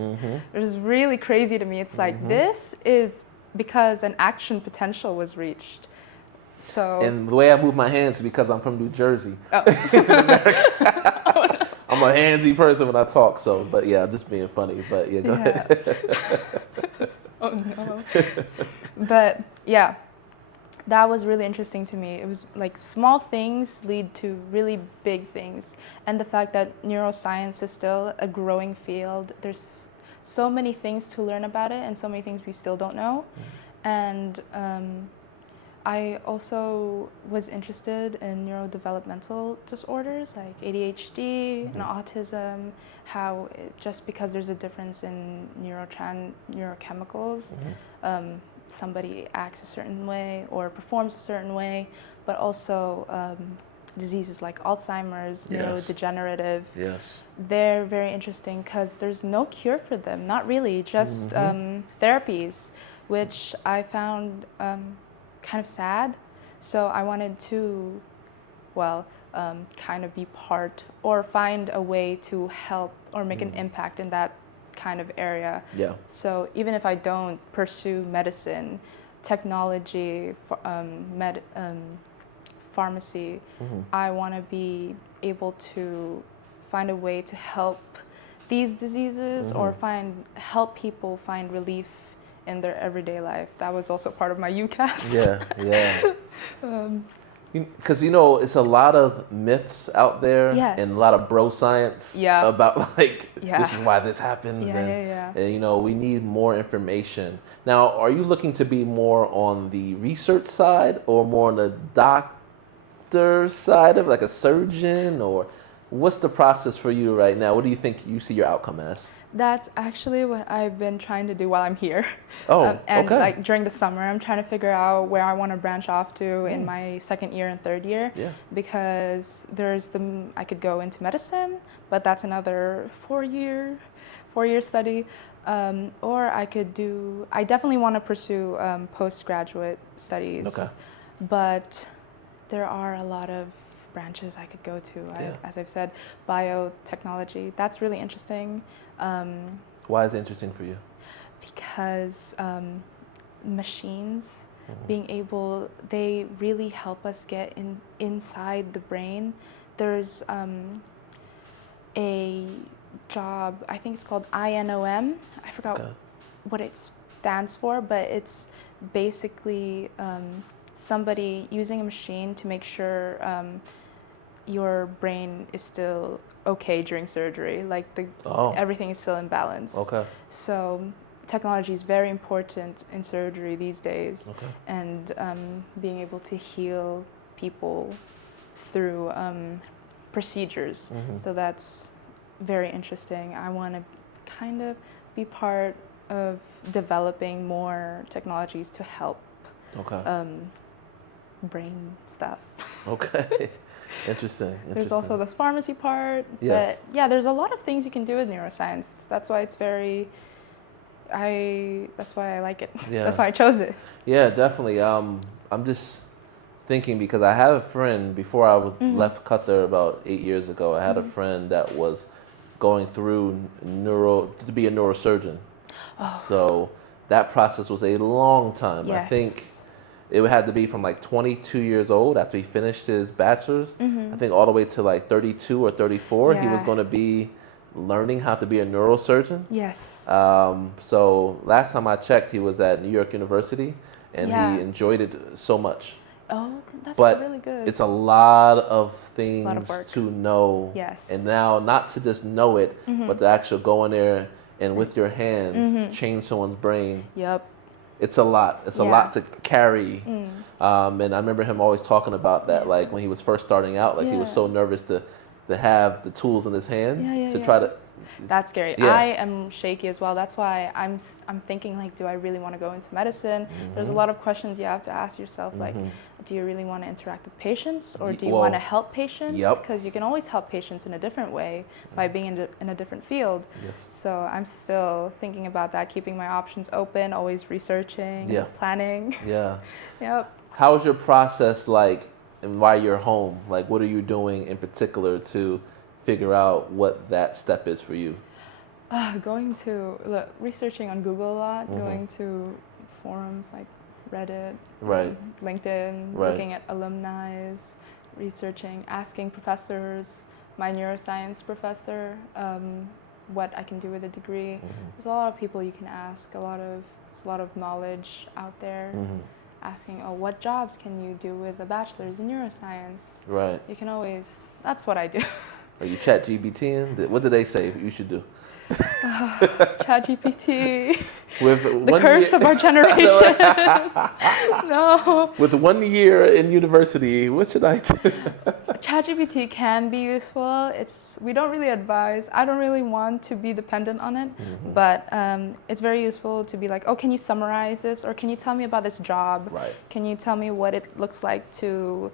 It was really crazy to me. It's like, this is because an action potential was reached. So. And the way I move my hands is because I'm from New Jersey. Oh. I'm a handsy person when I talk, so, but yeah, I'm just being funny, but yeah, go ahead. Oh no. But yeah, that was really interesting to me. It was like small things lead to really big things. And the fact that neuroscience is still a growing field, there's so many things to learn about it and so many things we still don't know. And I also was interested in neurodevelopmental disorders like ADHD and autism, how just because there's a difference in neurochemicals, somebody acts a certain way or performs a certain way, but also diseases like Alzheimer's, neurodegenerative. Yes. They're very interesting because there's no cure for them, not really, just therapies, which I found kind of sad. So I wanted to, kind of be part or find a way to help or make an impact in that kind of area. Yeah. So even if I don't pursue medicine, technology, pharmacy, I want to be able to find a way to help these diseases or help people find relief in their everyday life. That was also part of my UCAS. Yeah. Because it's a lot of myths out there and a lot of bro science about this is why this happens and we need more information. Now, are you looking to be more on the research side or more on the doctor side of like a surgeon, or what's the process for you right now? What do you think you see your outcome as? That's actually what I've been trying to do while I'm here. And like during the summer, I'm trying to figure out where I want to branch off to in my second year and third year. Because I could go into medicine, but that's another 4-year study. Or I definitely want to pursue postgraduate studies. But there are a lot of branches I could go to. As I've said, biotechnology, that's really interesting. Why is it interesting for you? Because machines they really help us get inside the brain. There's a job, I think it's called INOM. I forgot what it stands for, but it's basically somebody using a machine to make sure your brain is still okay during surgery, like everything is still in balance. So technology is very important in surgery these days, and being able to heal people through procedures. So that's very interesting. I want to kind of be part of developing more technologies to help Okay. brain stuff. Okay. Interesting. There's also this pharmacy part. Yes. But yeah, there's a lot of things you can do with neuroscience. That's why it's that's why I like it. Yeah. That's why I chose it. Yeah, definitely. I'm just thinking because I had a friend before I was left Qatar about 8 years ago. I had a friend that was going through to be a neurosurgeon. Oh. So that process was a long time. Yes. I think it had to be from like 22 years old after he finished his bachelor's. I think all the way to like 32 or 34, he was Yeah. going to be learning how to be a neurosurgeon. Yes. So last time I checked, he was at New York University, and Yeah. he enjoyed it so much. Oh, that's But really good. it's a lot of things Lot of work. to know. Yes. And now not to just know it, but to actually go in there and with your hands change someone's brain. Yep. It's a lot. It's a Yeah. lot to carry. And I remember him always talking about that, like when he was first starting out, like he was Yeah. so nervous to have the tools in his hand Yeah, to yeah. try to. That's scary. Yeah. I am shaky as well. That's why I'm thinking like, do I really want to go into medicine? There's a lot of questions you have to ask yourself, like, do you really want to interact with patients, or do you Well, want to help patients? yep. Because you can always help patients in a different way by being in a different field. Yes. So I'm still thinking about that, keeping my options open, always researching, Yeah. planning. Yeah. Yep. How's your process like, and while you're home? Like, what are you doing in particular to figure out what that step is for you? Researching on Google a lot, going to forums like Reddit, Right. LinkedIn, Right. looking at alumni, researching, asking professors, my neuroscience professor, what I can do with a degree. There's a lot of people you can ask, there's a lot of knowledge out there. Asking, oh, what jobs can you do with a bachelor's in neuroscience? Right. You can always, that's what I do. Are you chat GBTing? What did they say you should do? ChatGPT, With the curse of our generation. No. With 1 year in university, what should I do? ChatGPT can be useful. We don't really advise. I don't really want to be dependent on it, but it's very useful to be like, oh, can you summarize this, or can you tell me about this job? Right. Can you tell me what it looks like to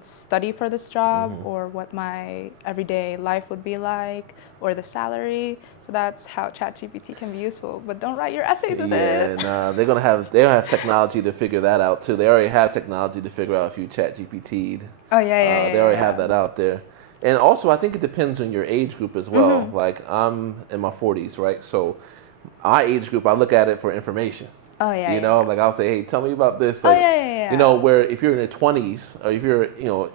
study for this job, or what my everyday life would be like, or the salary? So that's how ChatGPT can be useful. But don't write your essays with it. Yeah, nah, they're gonna have technology to figure that out too. They already have technology to figure out if you chat GPT'd. Oh yeah. They already have that out there. And also, I think it depends on your age group as well. Like, I'm in my 40s, right? So my age group, I look at it for information. Oh yeah. You know, like I'll say, hey, tell me about this. Oh Like, yeah. You know, where if you're in your 20s, or if you're,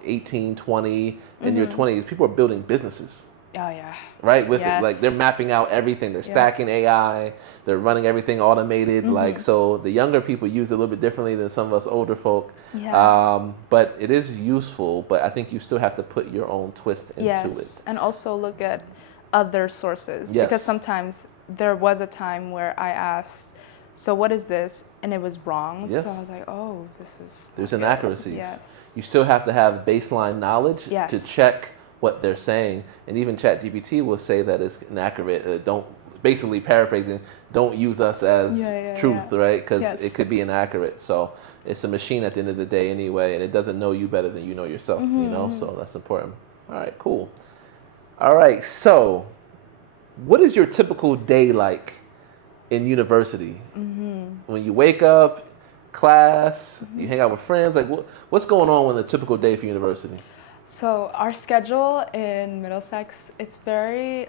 18, 20, in your 20s, people are building businesses. Oh yeah. Right? With Yes. it. Like, they're mapping out everything. They're stacking AI. They're running everything automated. Like, so the younger people use it a little bit differently than some of us older folk. Yeah. But it is useful, but I think you still have to put your own twist into it. And also look at other sources. Yes. Because sometimes there was a time where I asked, so what is this? And it was wrong. Yes. So I was like, oh, this is There's not good. inaccuracies. Yes. You still have to have baseline knowledge to Yes. check what they're saying. And even ChatGPT will say that it's inaccurate. Don't, basically paraphrasing, don't use us as truth, right? Because it could be inaccurate. So it's a machine at the end of the day anyway, and it doesn't know you better than you know yourself, you know? So that's important. All right, cool. All right, so what is your typical day like in university? When you wake up, class, you hang out with friends, like what's going on with a typical day for university? So our schedule in Middlesex, it's very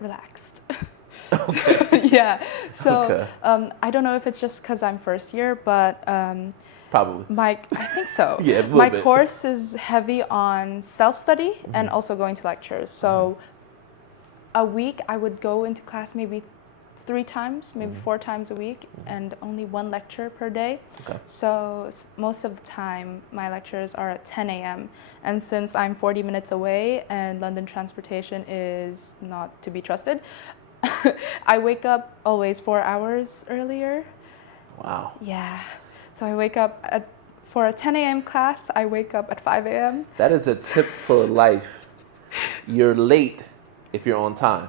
relaxed. Okay. Yeah. So Okay. I don't know if it's just because I'm first year, but Probably. I think so. Yeah, a little my bit. course is heavy on self-study and also going to lectures. So a week I would go into class maybe 3 times, maybe 4 times a week, and only 1 lecture per day. Okay. So most of the time my lectures are at 10 a.m. And since I'm 40 minutes away and London transportation is not to be trusted, I wake up always 4 hours earlier. Wow. Yeah. So I wake up for a 10 a.m. class, I wake up at 5 a.m. That is a tip for life. You're late if you're on time.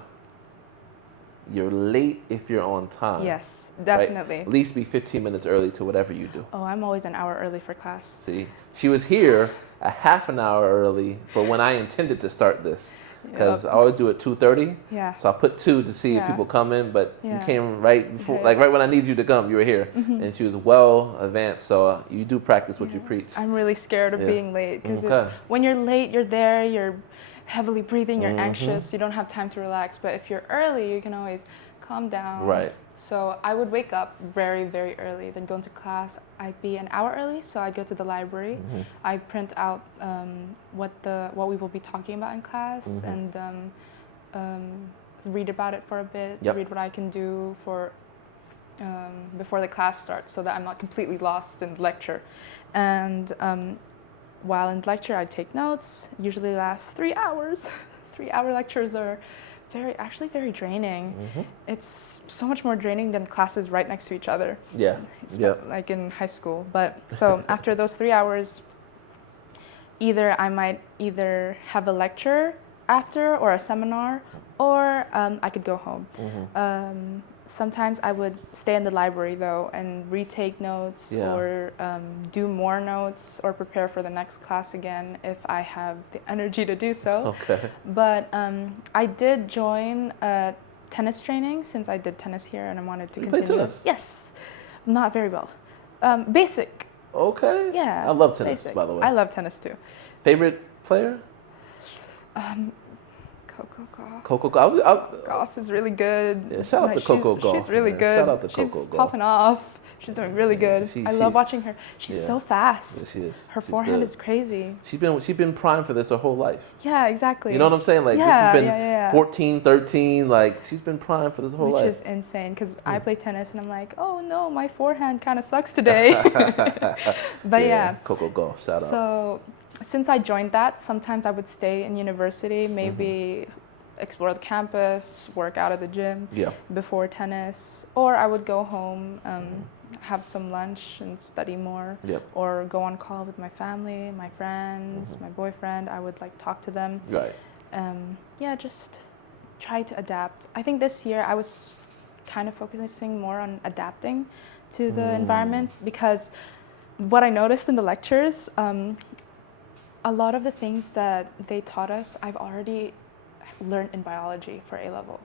You're late if you're on time. Yes, right? definitely. At least be 15 minutes early to whatever you do. Oh, I'm always an hour early for class. See, she was here a half an hour early for when I intended to start this. Because I always do it 2:30. Yeah. So I put 2 to see if Yeah. people come in, but you Yeah. came right before, Yeah. like right when I needed you to come, you were here. And she was well advanced, so you do practice what you preach. I'm really scared of Yeah. being late because Okay. when you're late, you're there, you're heavily breathing, you're anxious, you don't have time to relax. But if you're early, you can always calm down. Right. So I would wake up very, very early, then go into class. I'd be an hour early, so I'd go to the library. I'd print out what we will be talking about in class and read about it for a bit, read what I can do for before the class starts so that I'm not completely lost in the lecture. And while in lecture, I'd take notes, usually lasts 3 hours. 3-hour lectures are actually very draining. It's so much more draining than classes right next to each other. Yeah. It's not like in high school. But so after those 3 hours, I might have a lecture after or a seminar, or I could go home. Sometimes I would stay in the library though and retake notes or do more notes or prepare for the next class again if I have the energy to do so. Okay. But I did join tennis training since I did tennis here and I wanted to continue. You play tennis? Yes, not very well. Basic. Okay. Yeah. I love tennis, basic. by the way. I love tennis too. Favorite player? Coco Golf. Golf is really good. Yeah, shout out to Coco Golf. She's really man. good. Shout out to Coco She's Golf. popping off. She's doing really good. I love watching her. She's so fast. Yeah, she is. Her She's forehand good. is crazy. She's been primed for this her whole life. Yeah, exactly. You know what I'm saying? Like this has been 14, 13. Like she's been primed for this whole life. Which is insane because I play tennis and I'm like, oh no, my forehand kind of sucks today. But yeah. Coco Golf. Shout out. So since I joined that, sometimes I would stay in university, maybe explore the campus, work out at the gym before tennis, or I would go home, have some lunch and study more, or go on call with my family, my friends, my boyfriend. I would like talk to them. Right. Just try to adapt. I think this year I was kind of focusing more on adapting to the environment because what I noticed in the lectures, a lot of the things that they taught us, I've already learned in biology for A-level.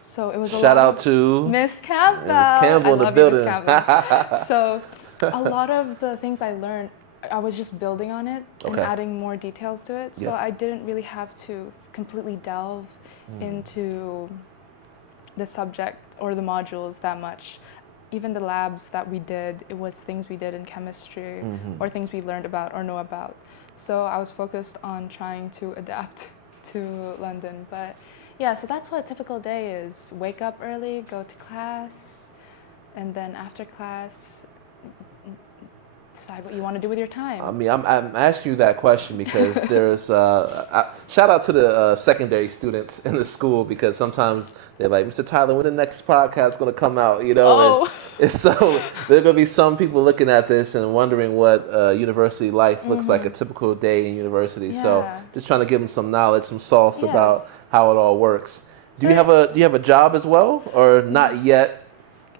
So it was Shout out to Miss Campbell. Miss Campbell in the building. Miss Campbell. So a lot of the things I learned, I was just building on it and adding more details to it. So I didn't really have to completely delve into the subject or the modules that much. Even the labs that we did, it was things we did in chemistry or things we learned about or know about. So I was focused on trying to adapt to London. But yeah, so that's what a typical day is. Wake up early, go to class, and then after class, decide what you want to do with your time. I mean, I'm asking you that question because there's shout out to the secondary students in the school because sometimes they're like, Mr. Tyler, when the next podcast is going to come out, you know? And so there are going to be some people looking at this and wondering what university life looks like, a typical day in university. So just trying to give them some knowledge, some sauce about how it all works. Do you have a job as well, or not yet?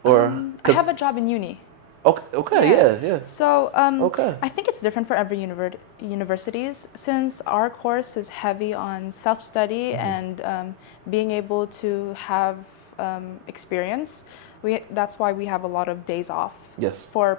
Or I have a job in uni. Okay, yeah. So I think it's different for every universities since our course is heavy on self-study and being able to have experience. That's why we have a lot of days off for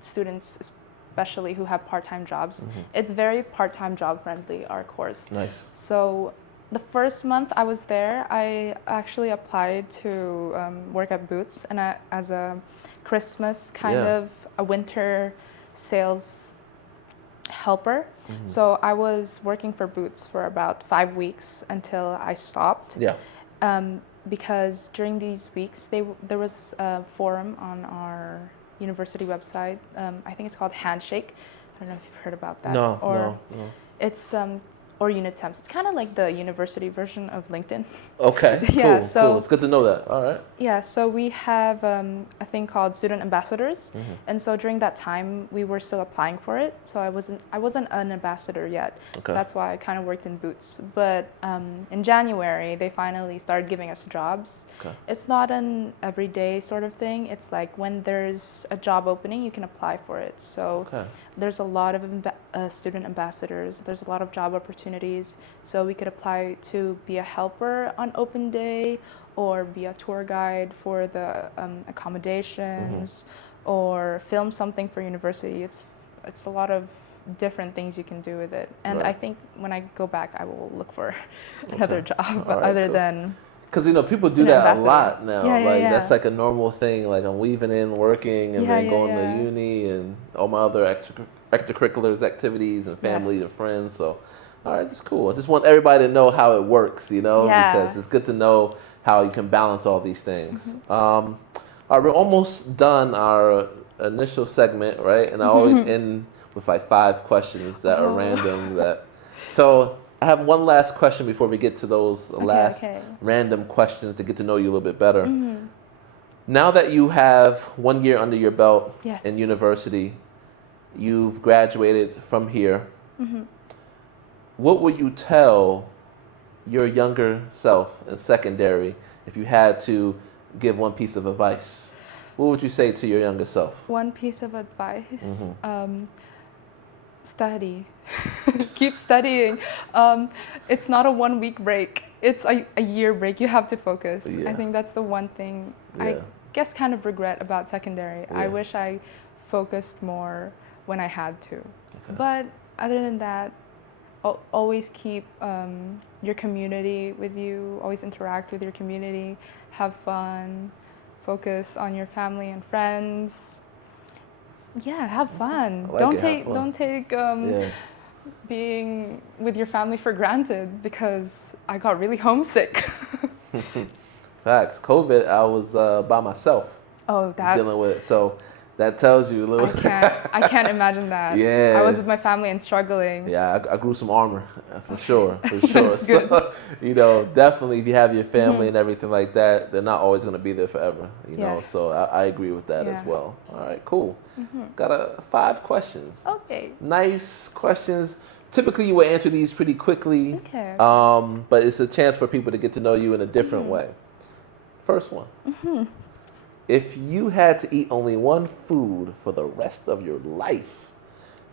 students, especially who have part-time jobs. It's very part-time job friendly, our course. Nice. So the first month I was there, I actually applied to work at Boots and as a Christmas kind of a winter sales helper. So I was working for Boots for about 5 weeks until I stopped. Because during these weeks there was a forum on our university website. I think it's called Handshake. I don't know if you've heard about that. No. It's or unit temps. It's kind of like the university version of LinkedIn. Okay, Yeah, cool, so cool. It's good to know that. All right. Yeah, so we have a thing called student ambassadors, and so during that time we were still applying for it. So I wasn't an ambassador yet. Okay. That's why I kind of worked in Boots. But in January they finally started giving us jobs. Okay. It's not an everyday sort of thing. It's like when there's a job opening, you can apply for it. So Okay. there's a lot of student ambassadors. There's a lot of job opportunities. So we could apply to be a helper on open day, or be a tour guide for the accommodations, or film something for university. It's a lot of different things you can do with it. And Right. I think when I go back, I will look for another job All right, other cool. than. Because, you know, people do Student that a ambassador. lot now. Yeah, like, yeah. that's like a normal thing. Like, I'm weaving in working and then going to uni and all my other extracurriculars, activities, and family Yes. and friends. So, all right, it's cool. I just want everybody to know how it works, you know, Yeah. because it's good to know how you can balance all these things. Mm-hmm. All right, we're almost done our initial segment, right? And I always end with like 5 questions that are random. So I have one last question before we get to those last random questions to get to know you a little bit better. Now that you have 1 year under your belt Yes. in university, you've graduated from here. What would you tell your younger self in secondary if you had to give one piece of advice? What would you say to your younger self? One piece of advice, study. Keep studying. It's not a 1 week break. It's a year break. You have to focus. Yeah. I think that's the one thing I Yeah. guess kind of regret about secondary. I Yeah. wish I focused more when I had to. Okay. But other than that, always keep your community with you. Always interact with your community. Have fun. Focus on your family and friends. Yeah, have fun. I like it, have fun. Don't take Yeah. being with your family for granted, because I got really homesick. Facts. COVID, I was by myself Oh, that's dealing with it. So that tells you a little. I can't imagine that. Yeah. I was with my family and struggling. Yeah, I grew some armor for sure, for sure. That's good. So, you know, definitely if you have your family and everything like that, they're not always going to be there forever, you know. Yeah. So I agree with that as Yeah. well. All right, cool. Got 5 questions. Okay. Nice questions. Typically, you would answer these pretty quickly. Okay. But it's a chance for people to get to know you in a different way. First one. If you had to eat only one food for the rest of your life,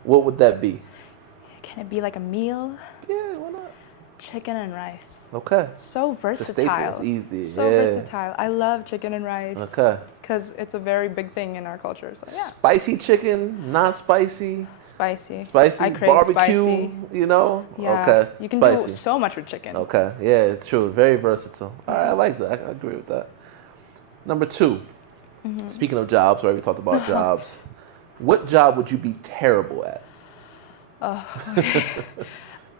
what would that be? Can it be like a meal? Yeah, why not? Chicken and rice. Okay. So It's a staple. versatile. It's easy. So yeah. versatile. I love chicken and rice. Okay. Because it's a very big thing in our culture. So yeah. Spicy chicken, not spicy. Spicy. Spicy, I crave barbecue, spicy. you know? Yeah. Okay. You can spicy. do so much with chicken. Okay. Yeah, it's true. Very versatile. All right, I like that. I agree with that. Number 2. Speaking of jobs, right? We talked about jobs. What job would you be terrible at?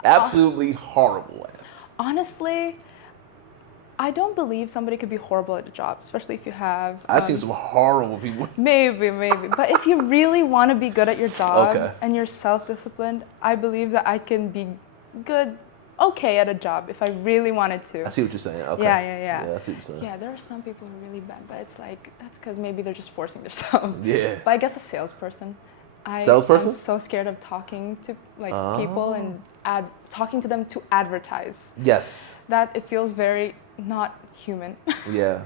Absolutely horrible at. Honestly, I don't believe somebody could be horrible at a job, especially if you have. I've seen some horrible people. Maybe. But if you really want to be good at your job Okay. and you're self-disciplined, I believe that I can be okay at a job if I really wanted to. I see what you're saying. Okay. Yeah. Yeah, I see what you're saying. Yeah, there are some people who are really bad, but it's like, that's because maybe they're just forcing themselves. Yeah. But I guess a salesperson. Salesperson? I'm so scared of talking to people and talking to them to advertise. Yes. That it feels very not human. Yeah.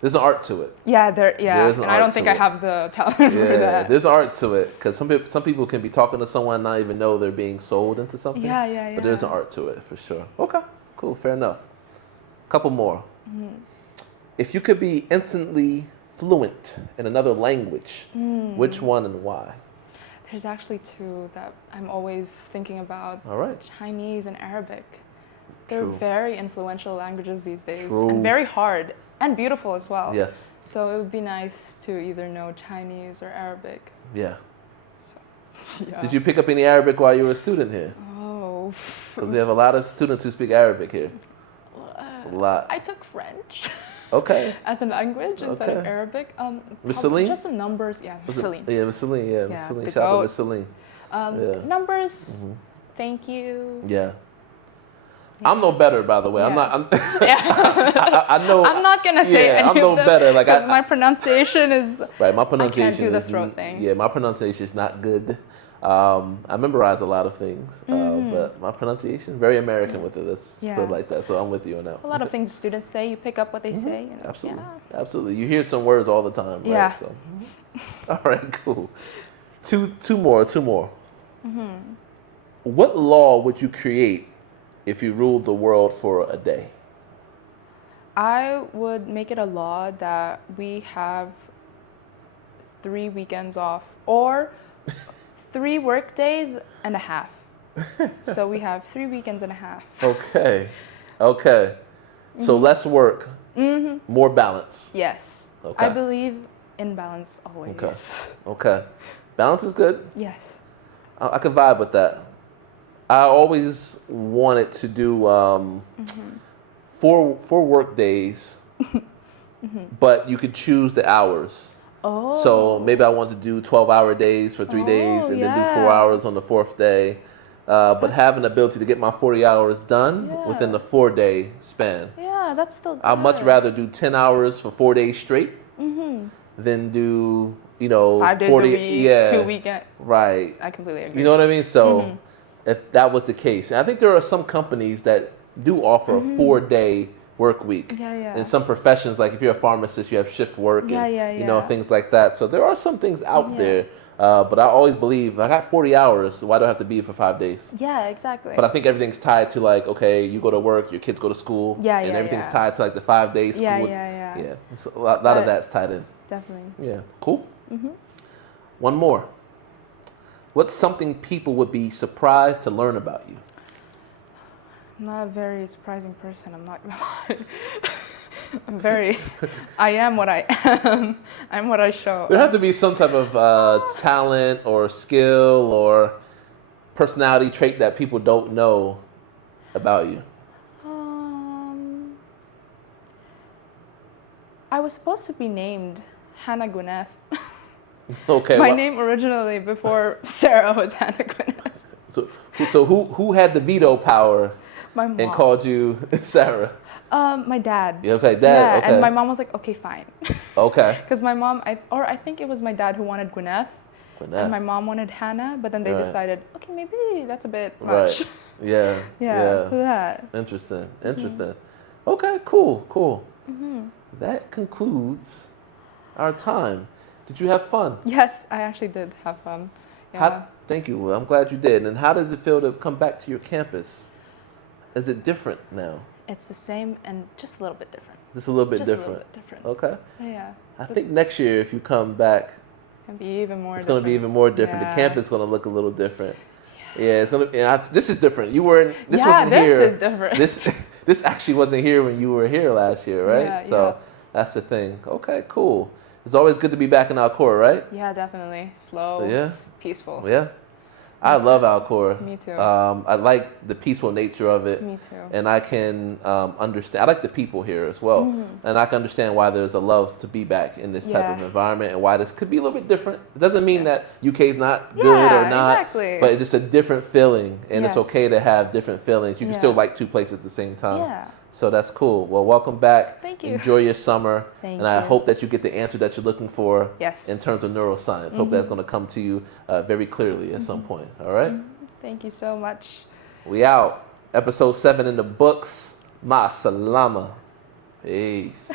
There's an art to it. There's an an I don't art think to I it. have the talent for Yeah, that. there's art to it because some people can be talking to someone and not even know they're being sold into something. Yeah. But there's an art to it for sure. Okay, cool, fair enough. Couple more. If you could be instantly fluent in another language, which one and why? There's actually 2 that I'm always thinking about. All right. Chinese and Arabic. They're True. very influential languages these days. True. And very hard and beautiful as well. Yes. So it would be nice to either know Chinese or Arabic. Yeah. Yeah. Did you pick up any Arabic while you were a student here? Oh. Because we have a lot of students who speak Arabic here. A lot. I took French Okay. as a language instead of Okay. Arabic. Miss probably Celine? just the numbers. Yeah, Was it- Celine. Yeah, Miss Celine. Yeah, Miss Yeah, Celine. the Shout out to goat. Miss Celine. Yeah. Numbers. Thank you. Yeah. I'm no better, by the way. Yeah. I'm not. Yeah. I know. I'm not gonna say any I'm no of them better. Like because my pronunciation is. right. My I pronunciation can't do the is throat thing. yeah. My pronunciation is not good. I memorize a lot of things, but my pronunciation is very American with it. Let's put it like that. So I'm with you on that. A lot of things students say, you pick up what they say. You know? Absolutely, Yeah. absolutely. You hear some words all the time, right? Yeah. So, all right, cool. Two more. What law would you create if you ruled the world for a day? I would make it a law that we have 3 weekends off or 3 work days and a half. So we have 3 weekends and a half. Okay. So less work, more balance. Yes. Okay. I believe in balance always. Okay. Balance is good. Yes. I could vibe with that. I always wanted to do 4 work days, but you could choose the hours. Oh. So maybe I want to do 12-hour days for 3 days and then do 4 hours on the 4th day. But having the ability to get my 40 hours done within the 4-day span. Yeah, that's still good. I'd much rather do 10 hours for 4 days straight than do, 5 days 40, a week, 2 weekends. Right. I completely agree. You know what I mean? So if that was the case, and I think there are some companies that do offer a 4-day work week. Yeah. In some professions, like if you're a pharmacist, you have shift work and things like that. So there are some things out there. But I always believe I got 40 hours, so why do I have to be for 5 days? Yeah, exactly. But I think everything's tied to like, okay, you go to work, your kids go to school, and everything's tied to like the 5 days school. Yeah. So a lot of that's tied in. Definitely. Yeah, cool. One more. What's something people would be surprised to learn about you? I'm not a very surprising person. I'm not gonna lie. I am what I am. I'm what I show. There have to be some type of talent or skill or personality trait that people don't know about you. I was supposed to be named Hannah Gwyneth. Okay. My name originally before Sarah was Hannah Gwyneth. So who had the veto power? My mom. And called you Sarah? My dad. Yeah, okay, dad. Yeah, okay. and my mom was like, okay, fine. Okay. Because my mom, I think it was my dad who wanted Gwyneth. And my mom wanted Hannah, but then they decided, okay, maybe that's a bit much. Right. Yeah. Yeah. So that. Interesting. Okay, cool. That concludes our time. Did you have fun? Yes, I actually did have fun. Yeah. Thank you. Well, I'm glad you did. And how does it feel to come back to your campus? Is it different now? It's the same and just a little bit different. Just a little bit just different. A little bit different. Okay. Yeah. I think next year, if you come back, it's going to be even more It's going to be even more different. Yeah. The campus is going to look a little different. Yeah, it's going to. This is different. You weren't. This yeah, wasn't this here. is different. This actually wasn't here when you were here last year, right? Yeah, so that's the thing. Okay, cool. It's always good to be back in Alcor, right? Yeah, definitely. Slow. Yeah. Peaceful. Yeah. I love Alcor. Me too. I like the peaceful nature of it. Me too. And I can understand. I like the people here as well. And I can understand why there's a love to be back in this type of environment and why this could be a little bit different. It doesn't mean that UK is not good or not. Exactly. But it's just a different feeling. And it's okay to have different feelings. You can still like 2 places at the same time. Yeah. So that's cool. Well, welcome back. Thank you. Enjoy your summer. Thank and I you. hope that you get the answer that you're looking for in terms of neuroscience. Hope that's going to come to you very clearly at some point. All right? Thank you so much. We out. Episode 7 in the books. Ma salama. Peace.